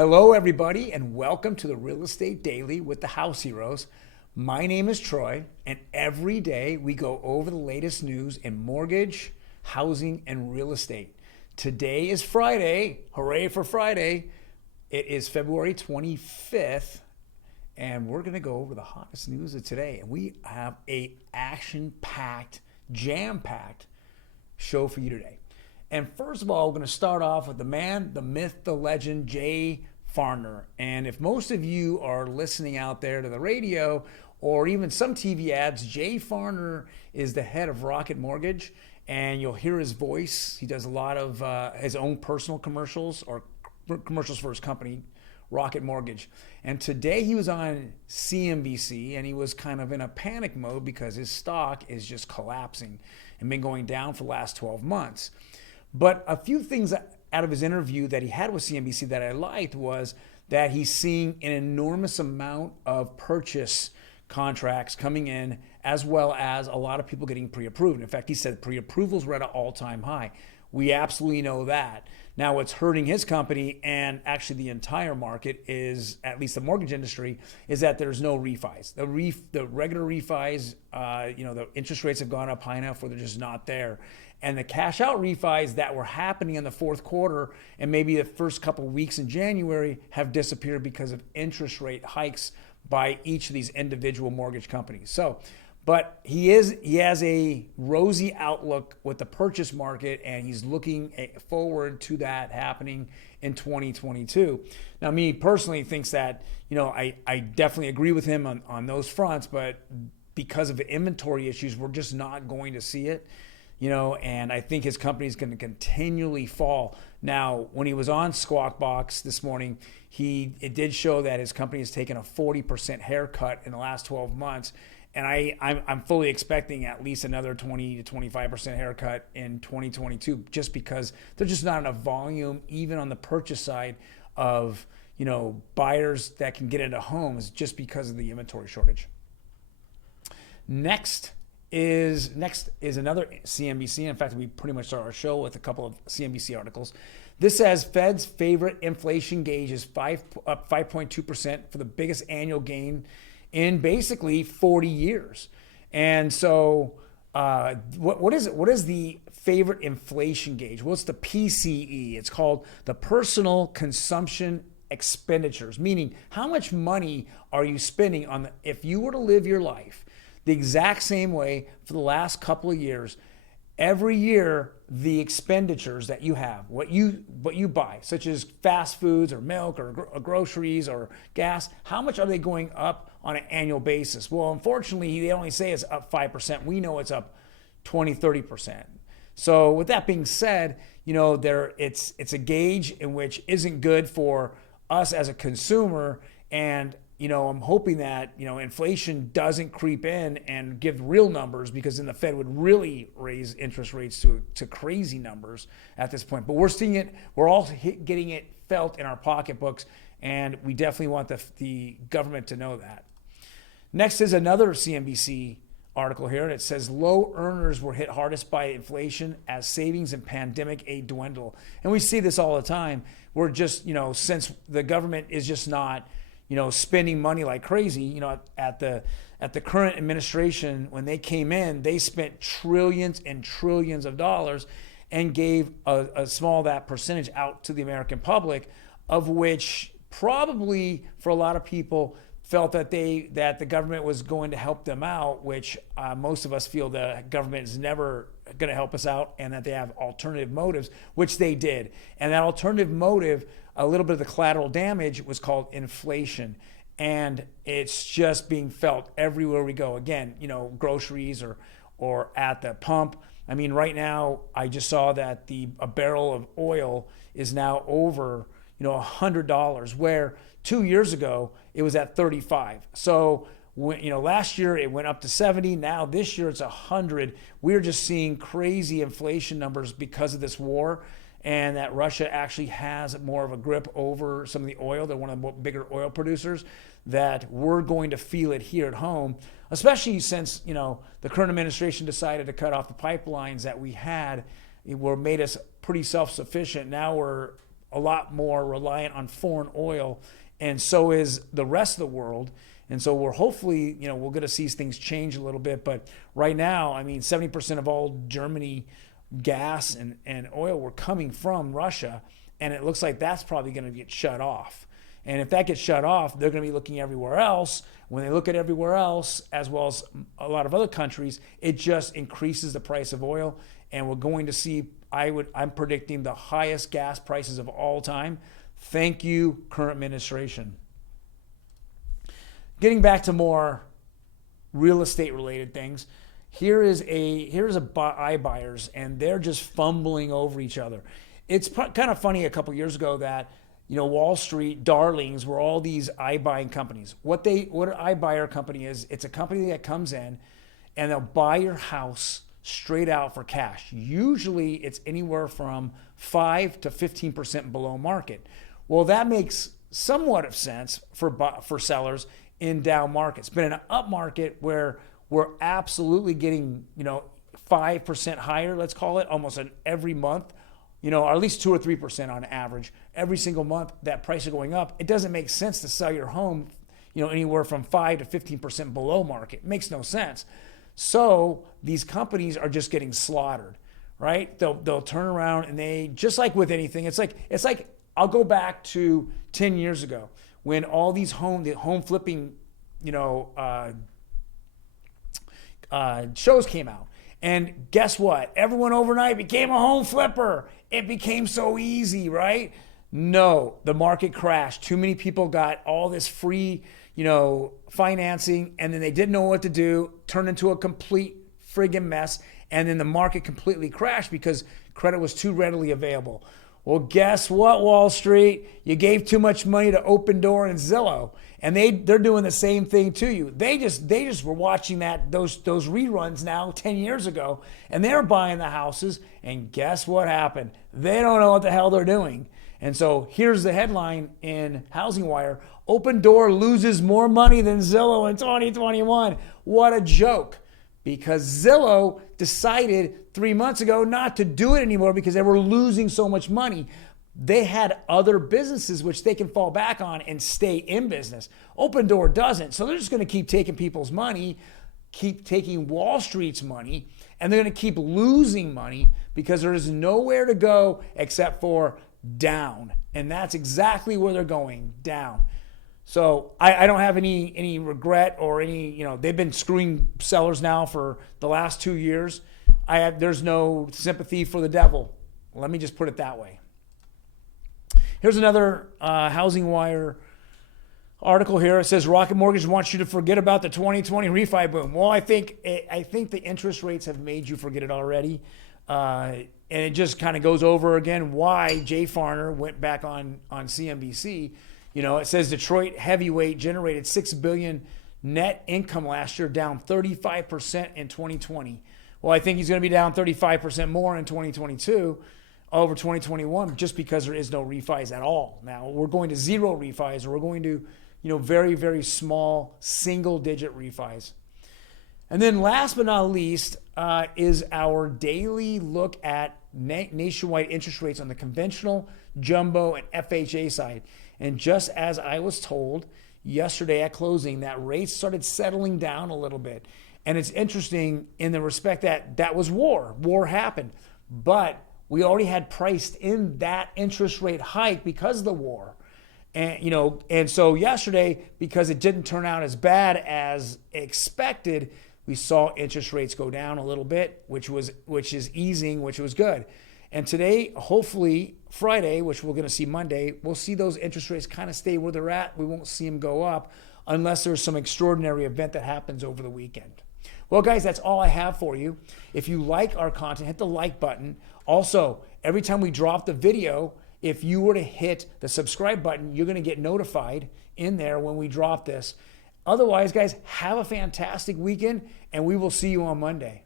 Hello, everybody, and welcome to the Real Estate Daily with the House Heroes. My name is Troy, and every day we go over the latest news in mortgage, housing, and real estate. Today is Friday. Hooray for Friday. It is February 25th, and we're going to go over the hottest news of today. And we have a action-packed, jam-packed show for you today. And first of all, we're going to start off with the man, the myth, the legend, Jay Farner. And if most of you are listening out there to the radio or even some TV ads, Jay Farner is the head of Rocket Mortgage, and you'll hear his voice. He does a lot of his own personal commercials or commercials for his company, Rocket Mortgage. And today he was on CNBC, and he was kind of in a panic mode because his stock is just collapsing and been going down for the last 12 months. But a few things out of his interview that he had with CNBC that I liked was that he's seeing an enormous amount of purchase contracts coming in, as well as a lot of people getting pre-approved. In fact, he said pre-approvals were at an all-time high. We absolutely know that. Now, what's hurting his company and actually the entire market is, at least the mortgage industry, is that there's no refis. The regular refis, the interest rates have gone up high enough where they're just not there. And the cash out refis that were happening in the fourth quarter and maybe the first couple of weeks in January have disappeared because of interest rate hikes by each of these individual mortgage companies. But he has a rosy outlook with the purchase market, and he's looking forward to that happening in 2022. Now, me personally thinks that, I definitely agree with him on those fronts, but because of the inventory issues, we're just not going to see it. And I think his company is going to continually fall. Now, when he was on Squawk Box this morning, it did show that his company has taken a 40% haircut in the last 12 months. And I'm fully expecting at least another 20 to 25% haircut in 2022, just because there's just not enough volume, even on the purchase side of, buyers that can get into homes just because of the inventory shortage. Next is another CNBC. In fact, we pretty much start our show with a couple of CNBC articles. This says Fed's favorite inflation gauge is up 5.2% for the biggest annual gain in basically 40 years. And so what is it? What is the favorite inflation gauge? What's the PCE? It's called the Personal Consumption Expenditures, meaning how much money are you spending if you were to live your life the exact same way for the last couple of years, every year the expenditures that you have, what you buy, such as fast foods or milk or groceries or gas, how much are they going up on an annual basis? Well, unfortunately, they only say it's up 5%. We know it's up 20, 30%. So with that being said, it's a gauge in which isn't good for us as a consumer. And I'm hoping that, inflation doesn't creep in and give real numbers, because then the Fed would really raise interest rates to crazy numbers at this point. But we're seeing it. We're all getting it felt in our pocketbooks, and we definitely want the government to know that. Next is another CNBC article here, and it says low earners were hit hardest by inflation as savings and pandemic aid dwindle. And we see this all the time. We're just, since the government is just not spending money like crazy. At the current administration, when they came in, they spent trillions and trillions of dollars and gave a small that percentage out to the American public, of which probably for a lot of people felt that the government was going to help them out, which most of us feel the government is never going to help us out, and that they have alternative motives, which they did. And that alternative motive, a little bit of the collateral damage, was called inflation. And it's just being felt everywhere we go. Again, groceries or at the pump. I mean, right now, I just saw that a barrel of oil is now over, $100, where 2 years ago it was at 35. So last year it went up to 70. Now this year it's 100. We're just seeing crazy inflation numbers because of this war, and that Russia actually has more of a grip over some of the oil. They're one of the bigger oil producers, that we're going to feel it here at home, especially since, the current administration decided to cut off the pipelines that we had. It made us pretty self-sufficient. Now we're a lot more reliant on foreign oil, and so is the rest of the world. And so we're hopefully, we're going to see things change a little bit. But right now, 70% of all Germany gas and oil were coming from Russia, and it looks like that's probably going to get shut off. And if that gets shut off, they're going to be looking everywhere else. When they look at everywhere else, as well as a lot of other countries, it just increases the price of oil. And we're going to see, I'm predicting the highest gas prices of all time. Thank you, current administration. Getting back to more real estate related things, here's iBuyers, and they're just fumbling over each other. It's kind of funny a couple years ago that Wall Street darlings were all these iBuying companies. What an iBuyer company is, it's a company that comes in and they'll buy your house straight out for cash. Usually it's anywhere from 5 to 15% below market. Well, that makes somewhat of sense for sellers in down markets. But in an up market where we're absolutely getting 5% higher, let's call it, almost every month, or at least 2 or 3% on average, every single month that prices are going up, it doesn't make sense to sell your home, anywhere from 5 to 15% below market. It makes no sense. So these companies are just getting slaughtered, right? They'll turn around and they, just like with anything, it's like I'll go back to 10 years ago when all these home flipping, shows came out. And guess what? Everyone overnight became a home flipper. It became so easy, right? No, the market crashed. Too many people got all this free, financing, and then they didn't know what to do, turned into a complete friggin' mess, and then the market completely crashed because credit was too readily available. Well, guess what, Wall Street? You gave too much money to Opendoor and Zillow, and they're doing the same thing to you. They just were watching those reruns now 10 years ago, and they're buying the houses, and guess what happened? They don't know what the hell they're doing. And so here's the headline in Housing Wire: Opendoor loses more money than Zillow in 2021. What a joke. Because Zillow decided 3 months ago not to do it anymore because they were losing so much money. They had other businesses which they can fall back on and stay in business. Opendoor doesn't. So they're just going to keep taking people's money, keep taking Wall Street's money, and they're going to keep losing money because there is nowhere to go except for down. And that's exactly where they're going, down. So I don't have any regret or any, they've been screwing sellers now for the last 2 years. There's no sympathy for the devil. Let me just put it that way. Here's another Housing Wire article here. It says Rocket Mortgage wants you to forget about the 2020 refi boom. Well, I think the interest rates have made you forget it already. And it just kind of goes over again why Jay Farner went back on CNBC. It says Detroit heavyweight generated $6 billion net income last year, down 35% in 2020. Well, I think he's going to be down 35% more in 2022 over 2021 just because there is no refis at all. Now, we're going to zero refis, or we're going to, very, very small single-digit refis. And then last but not least is our daily look at nationwide interest rates on the conventional, jumbo, and FHA side. And just as I was told yesterday at closing, that rates started settling down a little bit. And it's interesting in the respect that was war. War happened. But we already had priced in that interest rate hike because of the war. And so yesterday, because it didn't turn out as bad as expected, we saw interest rates go down a little bit, which is easing, which was good. And today, hopefully Friday, which we're going to see Monday, we'll see those interest rates kind of stay where they're at. We won't see them go up unless there's some extraordinary event that happens over the weekend. Well, guys, that's all I have for you. If you like our content, hit the like button. Also, every time we drop the video, if you were to hit the subscribe button, you're going to get notified in there when we drop this. Otherwise, guys, have a fantastic weekend, and we will see you on Monday.